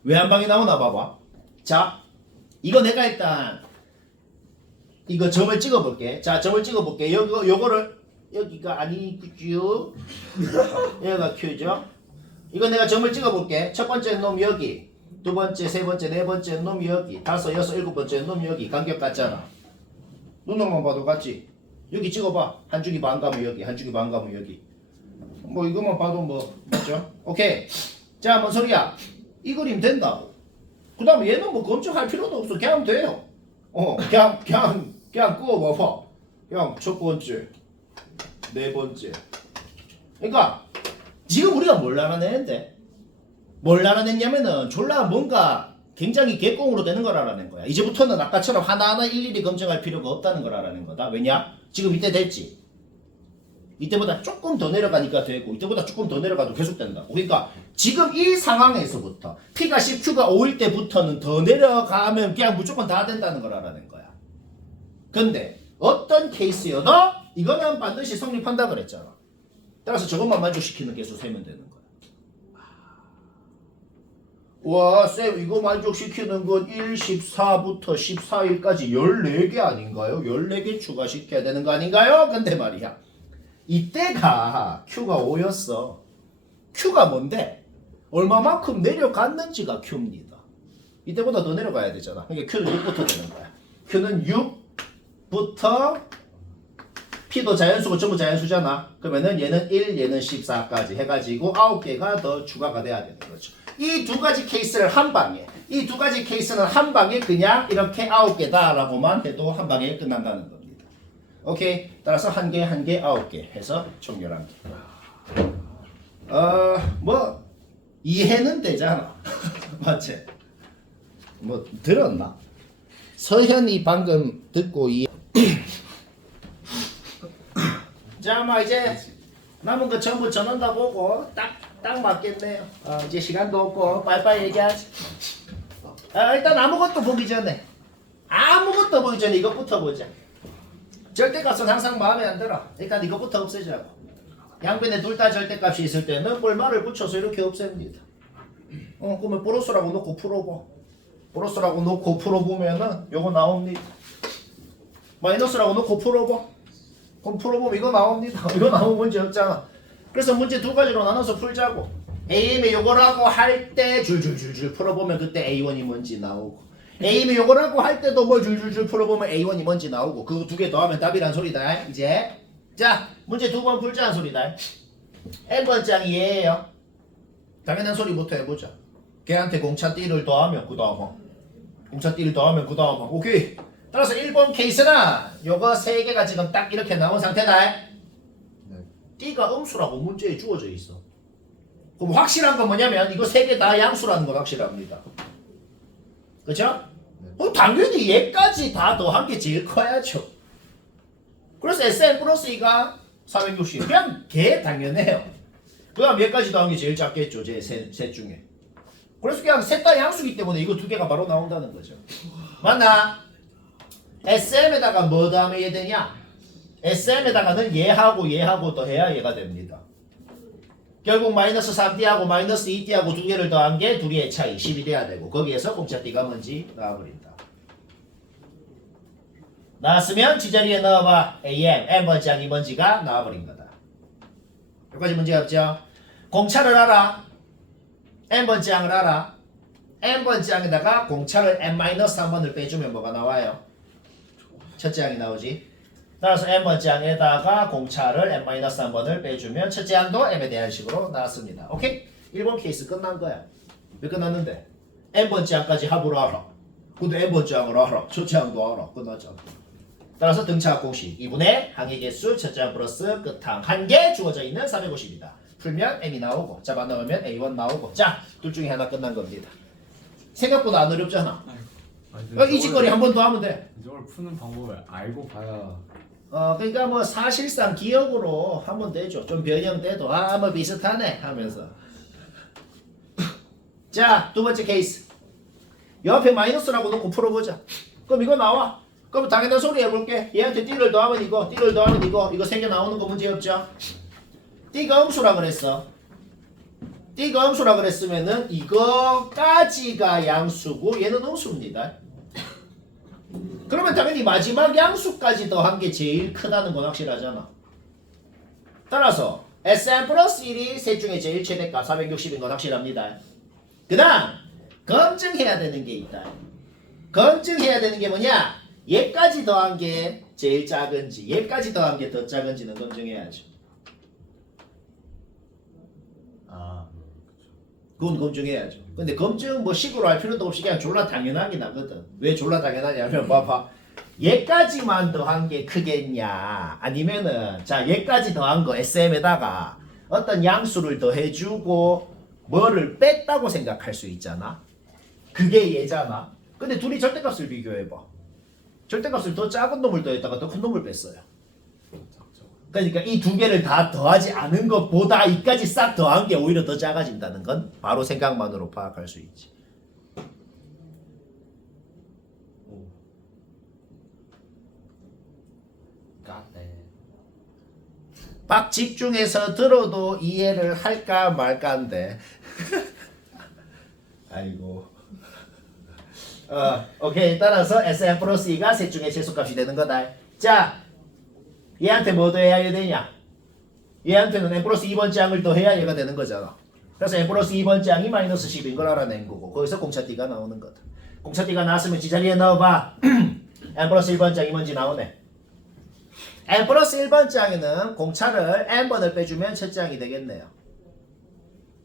왜 한 방에 나오나 봐봐. 자, 이거 내가 일단 이거 점을 찍어볼게. 자, 점을 찍어볼게. 요거를 여기가 아니구죠. 여기가 Q죠. 이거 내가 점을 찍어볼게. 첫 번째 놈 여기, 두 번째, 세 번째, 네 번째 놈 여기, 다섯, 여섯, 일곱 번째 놈 여기. 간격 같잖아. 눈으로만 봐도 같지. 여기 찍어봐. 한 줄기 반 가면 여기, 한 줄기 반 가면 여기. 뭐 이것만 봐도 뭐 맞죠? 오케이. 자, 뭔 소리야? 이 그림 된다고. 그 다음에 얘는 뭐 검증할 필요도 없어. 그냥 돼요. 그냥 끄어봐봐. 그냥 첫 번째, 네 번째. 그러니까 지금 우리가 뭘 알아내는데? 뭘 알아냈냐면은 졸라 뭔가 굉장히 개꽁으로 되는 걸 알아낸 거야. 이제부터는 아까처럼 하나하나 일일이 검증할 필요가 없다는 걸 알아낸 거다. 왜냐? 지금 이때 됐지. 이때보다 조금 더 내려가니까 되고 이때보다 조금 더 내려가도 계속 된다고. 그러니까 지금 이 상황에서부터 P가 10Q가 5일 때부터는 더 내려가면 그냥 무조건 다 된다는 걸 알아낸 거야. 근데 어떤 케이스여도 이거는 반드시 성립한다 그랬잖아. 따라서 저것만 만족시키는 개수 세면 되는 거야. 와, 쌤 이거 만족시키는 건 1, 14부터 14일까지 14개 아닌가요? 14개 추가시켜야 되는 거 아닌가요? 근데 말이야, 이때가 Q가 5였어. Q가 뭔데? 얼마만큼 내려갔는지가 Q입니다. 이때보다 더 내려가야 되잖아. 그러니까 Q는 6부터 되는 거야. Q는 6부터 P도 자연수고 전부 자연수잖아. 그러면은 얘는 1, 얘는 14까지 해가지고 9개가 더 추가가 돼야 되는 거죠. 이 두 가지 케이스를 한 방에, 이 두 가지 케이스는 한 방에 그냥 이렇게 9개다라고만 해도 한 방에 끝난다는 겁니다. 오케이. 따라서 한 개, 한 개, 9개 해서 총 11개. 뭐 이해는 되잖아. 맞지? 뭐 들었나? 서현이 방금 듣고 이해. 자, 뭐 이제 남은 거 전부 전원 다 보고 딱 맞겠네요. 이제 시간도 없고 빨리빨리 얘기하지. 일단 아무것도 보기 전에 이것부터 보자. 절대값은 항상 마음에 안 들어. 일단 이것부터 없애자고. 양변에 둘 다 절대값이 있을 때는 꼴말을 붙여서 이렇게 없앱니다. 그러면 플러스라고 놓고 풀어봐. 플러스라고 놓고 풀어보면은 요거 나옵니다. 마이너스라고 놓고 풀어봐. 그럼 풀어보면 이거 나옵니다. 이거 나오면 문제 없잖아. 그래서 문제 두 가지로 나눠서 풀자고. AM이 요거라고 할 때 줄줄줄줄 풀어보면 그때 A1이 뭔지 나오고, A이 요거라고 할 때도 뭐 줄줄줄 풀어보면 A1이 뭔지 나오고, 그거 두 개 더하면 답이란 소리다. 이제 자, 문제 두 번 풀자는 소리다. N번장이 얘예요. 당연한 소리부터 해보자. 걔한테 공차 D를 더하면 그 다음 공차 D를 더하면 그 다음 오케이. 따라서 1번 케이스는 요거 3개가 지금 딱 이렇게 나온 상태다. D가 음수라고 문제에 주어져 있어. 그럼 확실한 건 뭐냐면 이거 3개 다 양수라는 건 확실합니다. 그쵸? 당연히 얘까지 다 더한 게 제일 커야죠. 그래서 SN 플러스 2가 460. 그냥 개 당연해요. 그 다음 얘까지 더한 게 제일 작겠죠. 제 셋 중에. 그래서 그냥 셋 다 양수기 때문에 이거 두 개가 바로 나온다는 거죠. 맞나? SM에다가 뭐 다음에 얘 되냐? SM에다가는 얘하고 더해야 얘가 됩니다. 결국 마이너스 3D하고 마이너스 2D하고 두 개를 더한 게 두 개의 차이 10이 돼야 되고, 거기에서 공짜 D가 뭔지 나와버린다. 나왔으면 지자리에 넣어봐. AM, N번짝이 뭔지가 나와버린 거다. 여기까지 문제 없죠? 공차를 알아. N번장을 알아. N번장에다가 공차를 N-1번을 빼주면 뭐가 나와요? 첫째 항이 나오지. 따라서 N번장에다가 공차를 N-1번을 빼주면 첫째 항도 M에 대한 식으로 나왔습니다. 오케이? 1번 케이스 끝난 거야. 왜 끝났는데? N번장까지 합으로 알아. 근데 N번장을 알아. 첫째 항도 알아. 끝났잖아. 따라서 등차합 공식 2분의 항의 개수 첫째 항 플러스 끝항 한 개 주어져 있는 450이다. 풀면 M이 나오고 잡아넣으면 A1 나오고, 자, 둘 중에 하나 끝난 겁니다. 생각보다 안 어렵잖아. 이 짓거리 한 번 더 하면 돼. 이걸 푸는 방법을 알고 봐야. 그러니까 뭐 사실상 기억으로 하면 되죠. 좀 변형돼도 뭐 비슷하네 하면서. 자, 두 번째 케이스. 옆에 마이너스라고 놓고 풀어보자. 그럼 이거 나와. 그럼 당연한 소리 해볼게. 얘한테 D를 더하면 이거, D를 더하면 이거 3개 나오는 거 문제 없죠? D가 음수라 그랬어. D가 음수라 그랬으면은 이거까지가 양수고 얘는 음수입니다. 그러면 당연히 마지막 양수까지 더한 게 제일 크다는 건 확실하잖아. 따라서 Sn 플러스 1이 셋 중에 제일 최대값 460인 건 확실합니다. 그 다음 검증해야 되는 게 있다. 검증해야 되는 게 뭐냐? 얘까지 더한 게 제일 작은지 얘까지 더한 게 더 작은지는 검증해야죠. 아, 그건 검증해야죠. 근데 검증 뭐 식으로 할 필요도 없이 그냥 졸라 당연하게 나거든. 왜 졸라 당연하냐면 봐봐. 얘까지만 더한 게 크겠냐 아니면은 자 얘까지 더한 거 SM에다가 어떤 양수를 더해주고 뭐를 뺐다고 생각할 수 있잖아. 그게 얘잖아. 근데 둘이 절대값을 비교해봐. 절대값을 더 작은 놈을 더했다가 더 큰 놈을 뺐어요. 그러니까 이 두 개를 다 더하지 않은 것보다 이까지 싹 더한 게 오히려 더 작아진다는 건 바로 생각만으로 파악할 수 있지. 까대. 빡 집중해서 들어도 이해를 할까 말까인데. 아이고. 오케이. 따라서 Sn 플러스 2가 셋 중에 최소값이 되는 거다. 자, 얘한테 뭐 더해야 되냐? 얘한테는 n 플러스 2번 장을 더해야 얘가 되는 거잖아. 그래서 n 플러스 2번 장이 마이너스 10인 걸 알아낸 거고 거기서 공차띠가 나오는 거다. 공차띠가 나왔으면 지자리에 넣어봐. n 플러스 1번 장이 뭔지 나오네. n 플러스 1번 장에는 공차를 n번을 빼주면 첫 장이 되겠네요.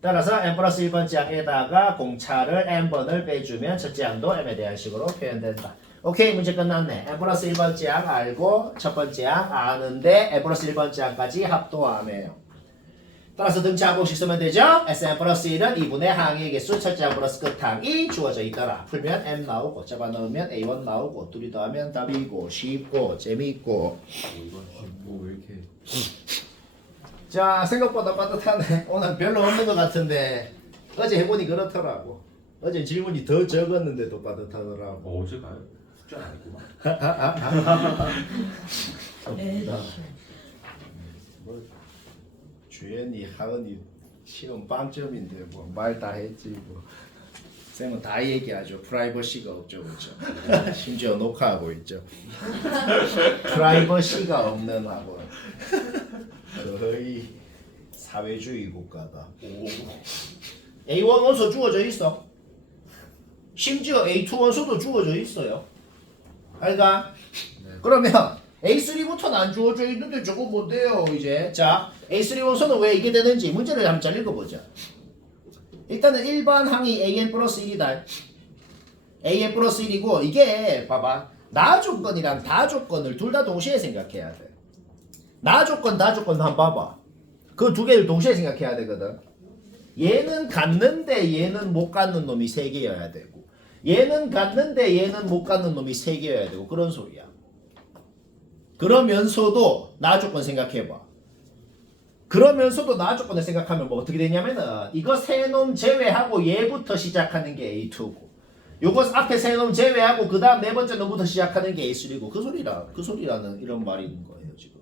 따라서 n 플러스 1번 장에다가 공차를 n번을 빼주면 첫 장도 m에 대한 식으로 표현된다. 오케이, 문제 끝났네. n 플러스 1번 장 알고 첫 번째 장 아는데 n 플러스 1번 장까지 합도함이에요. 따라서 등차 한 공식 쓰면 되죠? Sn 플러스 1은 2분의 항의 개수 첫 장 플러스 끝항이 주어져 있더라. 풀면 m 나오고 잡아넣으면 a1 나오고 둘이 더하면 답이고 쉽고 재미있고. 뭐 왜 이렇게 자, 생각보다 빠듯하네. 오늘 별로 없는 것 같은데 어제 해보니 그렇더라고. 어제 질문이 더 적었는데도 빠듯하더라고. 어제가요? 숙제는 아니구만. 뭐 주연이 하은이 시험 빵점인데 뭐 말 다 했지 뭐. 쌤은 다 얘기하죠. 프라이버시가 없죠, 그렇죠? 심지어 녹화하고 있죠. 프라이버시가 없는 학원. 거의 사회주의 국가다. A1 원소 주어져 있어. 심지어 A2 원소도 주어져 있어요. 알까? 그러면 A3부터는 안 주어져 있는데 저거 뭔데요 이제. 자, A3 원소는 왜 이게 되는지 문제를 한번 잘 읽어보자. 일단은 일반 항이 AN 플러스 1이다. AN 플러스 1이고 이게 봐봐. 나 조건이랑 다 조건을 둘 다 동시에 생각해야 돼. 나 조건, 다 조건 한번 봐봐. 그 두 개를 동시에 생각해야 되거든. 얘는 갔는데 얘는 못 갔는 놈이 3개여야 되고 얘는 갔는데 얘는 못 갔는 놈이 3개여야 되고 그런 소리야. 그러면서도 나 조건 생각해봐. 그러면서도 나 조건을 생각하면 뭐 어떻게 되냐면은 이거 세 놈 제외하고 얘부터 시작하는 게 A2고 요거 앞에 세 놈 제외하고 그 다음 네 번째 놈부터 시작하는 게 A3고 그 소리라는 이런 말이 있는 거예요 지금.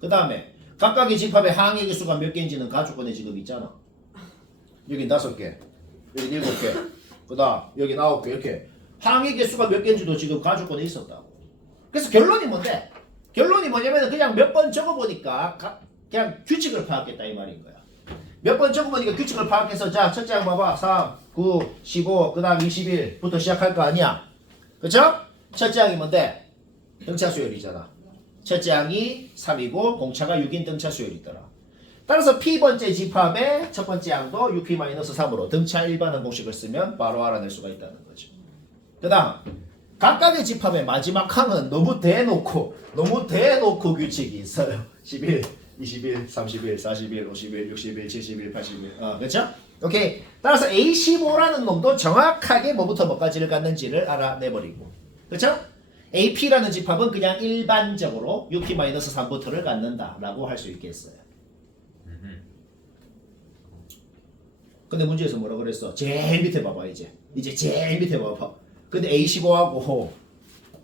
그 다음에 각각의 집합의 항의 개수가 몇 개인지는 가조건에 지금 있잖아. 여긴 5개, 여긴 7개, 그 다음 여긴 9개 이렇게 항의 개수가 몇 개인지도 지금 가조건에 있었다고. 그래서 결론이 뭔데? 결론이 뭐냐면 그냥 몇 번 적어보니까 그냥 규칙을 파악했다 이 말인 거야. 몇 번 적어보니까 규칙을 파악해서 자 첫째 항 봐봐 3, 9, 15, 그 다음 21부터 시작할 거 아니야. 그쵸? 첫째 항이 뭔데? 등차 수열이잖아. 첫째 항이 3이고 공차가 6인 등차 수열이더라. 따라서 P번째 집합의 첫 번째 항도 6P-3으로 등차 일반항 공식을 쓰면 바로 알아낼 수가 있다는 거죠. 그 다음 각각의 집합의 마지막 항은 너무 대놓고 규칙이 있어요. 11, 21, 31, 41, 51, 61, 71, 81 그렇죠? 오케이. 따라서 A15라는 놈도 정확하게 뭐부터 뭐까지를 갖는지를 알아내버리고 그렇죠? AP라는 집합은 그냥 일반적으로 6P-3부터를 갖는다라고 할 수 있겠어요. 근데 문제에서 뭐라 그랬어? 제일 밑에 봐봐 이제 제일 밑에 봐봐. 근데 A15하고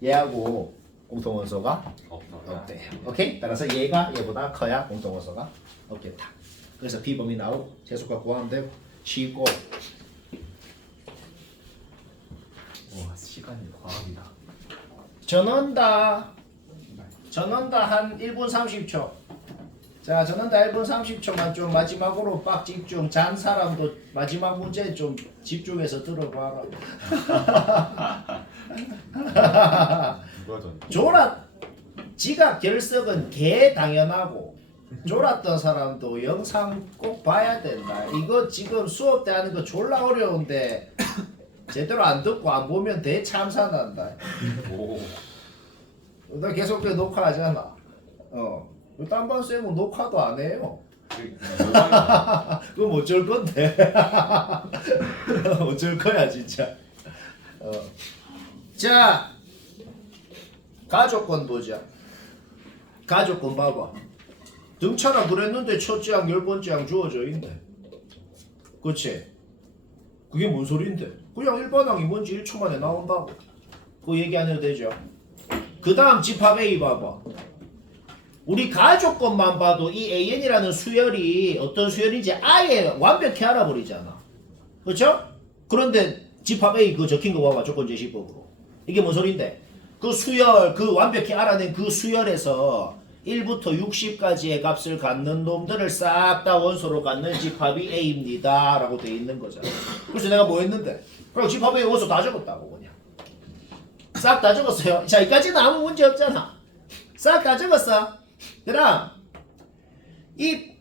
얘하고 공통원소가 없어. 없대. 오케이? 따라서 얘가 얘보다 커야 공통원소가 없겠다. 그래서 B범위 나오고 최소값 구하면 되고 쉬고. 와 시간이 과학이다. 전원다 한 1분 30초. 자, 전원다 1분 30초만 좀 마지막으로 빡 집중. 잔 사람도 마지막 문제 좀 집중해서 들어봐라. 누가 전? 졸았 지각 결석은 개 당연하고 졸았던 사람도 영상 꼭 봐야 된다. 이거 지금 수업 때 하는 거 졸라 어려운데 제대로 안 듣고 안 보면 대참사 난다. 오. 나 계속 그 녹화하잖아. 딴반 쌤은 녹화도 안 해요. 그럼 어쩔 건데? 어쩔 거야 진짜. 자, 가족권 보자. 가족권 봐봐. 등차라 그랬는데 첫째 항, 10번째 항 주어져 있네. 그치? 그게 뭔 소린데? 그냥 1번 항이 뭔지 1초 만에 나온다고. 그거 얘기 안 해도 되죠? 그 다음 집합 A 봐봐. 우리 가족권만 봐도 이 AN이라는 수열이 어떤 수열인지 아예 완벽히 알아버리잖아. 그렇죠? 그런데 집합 A 그거 적힌 거 봐봐. 조건제시법으로. 이게 뭔 소린데? 그 수열, 그 완벽히 알아낸 그 수열에서 1부터 60까지의 값을 갖는 놈들을 싹 다 원소로 갖는 집합이 A입니다. 라고 돼 있는 거잖아. 그래서 내가 뭐 했는데? 그럼 집합 A 원소 다 적었다고 그냥. 싹 다 적었어요. 자, 여기까지는 아무 문제 없잖아. 싹 다 적었어. 그럼 이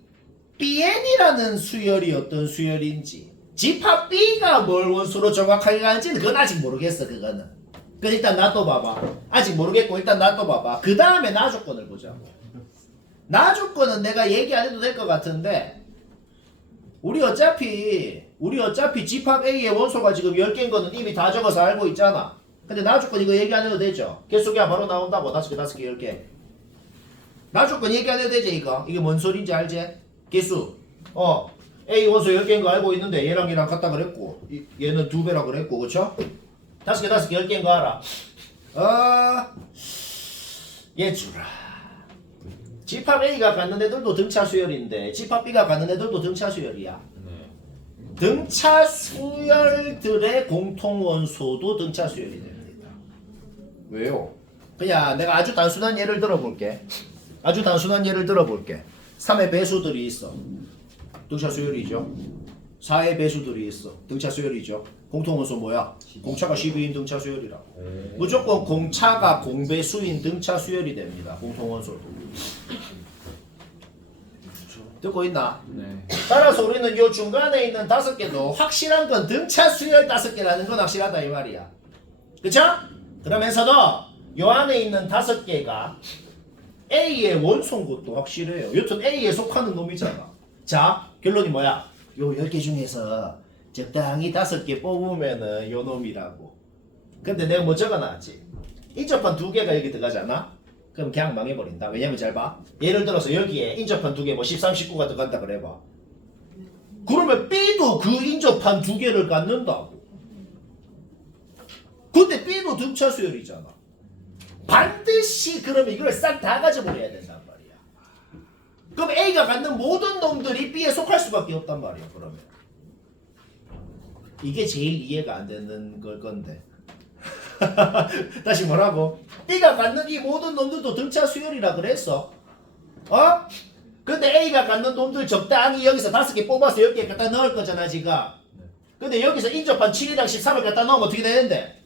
BN이라는 수열이 어떤 수열인지 집합 B가 뭘 원소로 정확하게 가는지는 그건 아직 모르겠어. 그거는. 그래서 일단 놔둬봐봐. 아직 모르겠고 일단 놔둬봐봐. 그 다음에 나조건을 보자고. 나조건은 내가 얘기 안 해도 될 것 같은데 우리 어차피 집합 A의 원소가 지금 10개인 거는 이미 다 적어서 알고 있잖아. 근데 나조건 이거 얘기 안 해도 되죠. 개수가 바로 나온다고. 5개, 5개, 10개. 나조건 얘기 안 해도 되지 이거. 이게 뭔 소린지 알지? 개수. A 원소 10개인 거 알고 있는데 얘랑 같다 그랬고 얘는 2배라 그랬고 그쵸? 5개, 5개, 10개인 거 알아. 얘 주라. 집합 A가 갖는 애들도 등차 수열인데 집합 B가 갖는 애들도 등차 수열이야. 네. 등차 수열들의 공통 원소도 등차 수열이 됩니다. 왜요? 그냥 내가 아주 단순한 예를 들어볼게. 3의 배수들이 있어. 등차 수열이죠. 4의 배수들이 있어. 등차 수열이죠. 공통 원소 뭐야? 공차가 12인 등차 수열이라고. 무조건 공차가 공배수인 등차 수열이 됩니다. 공통 원소도. 듣고 있나? 네. 따라서 우리는 요 중간에 있는 5개도 확실한 건 등차 수열 5개라는 건 확실하다 이 말이야. 그쵸? 그러면서도 요 안에 있는 5개가 A의 원소인 것도 확실해요. 여튼 A에 속하는 놈이잖아. 자, 결론이 뭐야? 요 10개 중에서 적당히 5개 뽑으면은 요 놈이라고. 근데 내가 뭐 적어놨지? 인접한 2개가 여기 들어가잖아? 그럼 그냥 망해버린다. 왜냐면 잘 봐. 예를 들어서 여기에 인접한 2개 뭐 13, 19가 들어간다 그래봐. 그러면 B도 그 인접한 2개를 갖는다고. 근데 B도 등차 수열이잖아. 반드시 그러면 이걸 싹 다 가져버려야 된단 말이야. 그럼 A가 갖는 모든 놈들이 B에 속할 수밖에 없단 말이야. 그러면 이게 제일 이해가 안 되는 걸 건데. 다시 뭐라고? B가 갖는 이 모든 놈들도 등차 수열이라 그랬어. 근데 A가 갖는 놈들 적당히 여기서 5개 뽑아서 10개 갖다 넣을 거잖아 지금. 근데 여기서 인접한 7이랑 13을 갖다 넣으면 어떻게 되는데?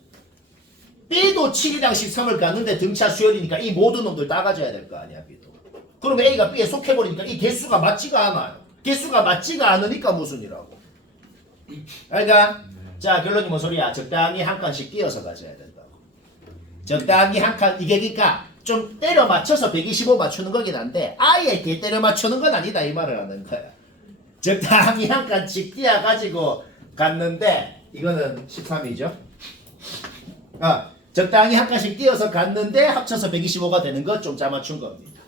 B도 7이랑 13을 갖는데 등차 수열이니까 이 모든 놈들 다 가져야 될 거 아니야 B도. 그러면 A가 B에 속해버리니까 이 개수가 맞지가 않아요. 개수가 맞지가 않으니까 무슨이라고. 알까? 자, 결론이 뭔 소리야? 적당히 한 칸씩 띄어서 가져야 된다고. 적당히 한 칸, 이게 그러니까 좀 때려 맞춰서 125 맞추는 거긴 한데 아예 이렇게 때려 맞추는 건 아니다 이 말을 하는 거야. 적당히 한 칸씩 띄어가지고 갔는데 이거는 13이죠. 적당히 한 칸씩 띄어서 갔는데 합쳐서 125가 되는 거 좀 짜맞춘 겁니다.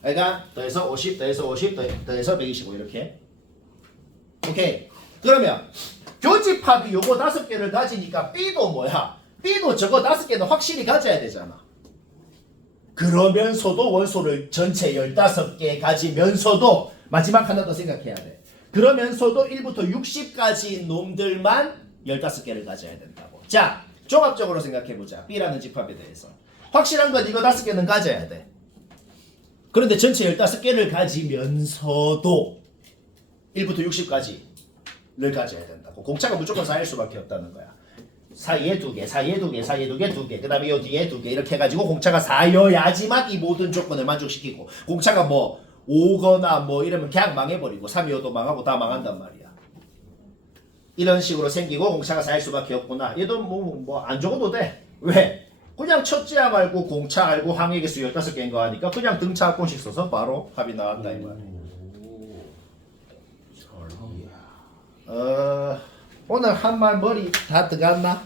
그러니까 더해서 50, 더해서 50, 더해서 125 이렇게. 오케이. 그러면 교집합이 요거 5개를 가지니까 B도 뭐야? B도 저거 5개는 확실히 가져야 되잖아. 그러면서도 원소를 전체 15개 가지면서도 마지막 하나 더 생각해야 돼. 그러면서도 1부터 60까지 놈들만 15개를 가져야 된다고. 자, 종합적으로 생각해보자. B라는 집합에 대해서. 확실한 건 이거 5개는 가져야 돼. 그런데 전체 15개를 가지면서도 1부터 60까지를 가져야 된다고. 공차가 무조건 4일 수밖에 없다는 거야. 사이에 2개, 사이에 2개, 사이에 2개, 2개. 그 다음에 요 뒤에 2개 이렇게 해가지고 공차가 4여야지만 이 모든 조건을 만족시키고 공차가 뭐 5거나 뭐 이러면 그냥 망해버리고 3, 2, 5도 망하고 다 망한단 말이야. 이런 식으로 생기고 공차가 4일 수밖에 없구나. 얘도 뭐 안 적어도 돼. 왜? 그냥 첫째야 말고 공차 알고 항해계수 15개인 거 하니까 그냥 등차 합공식 써서 바로 합이 나왔다 이 말이야. 오늘 한 말 머리 다 들어갔나?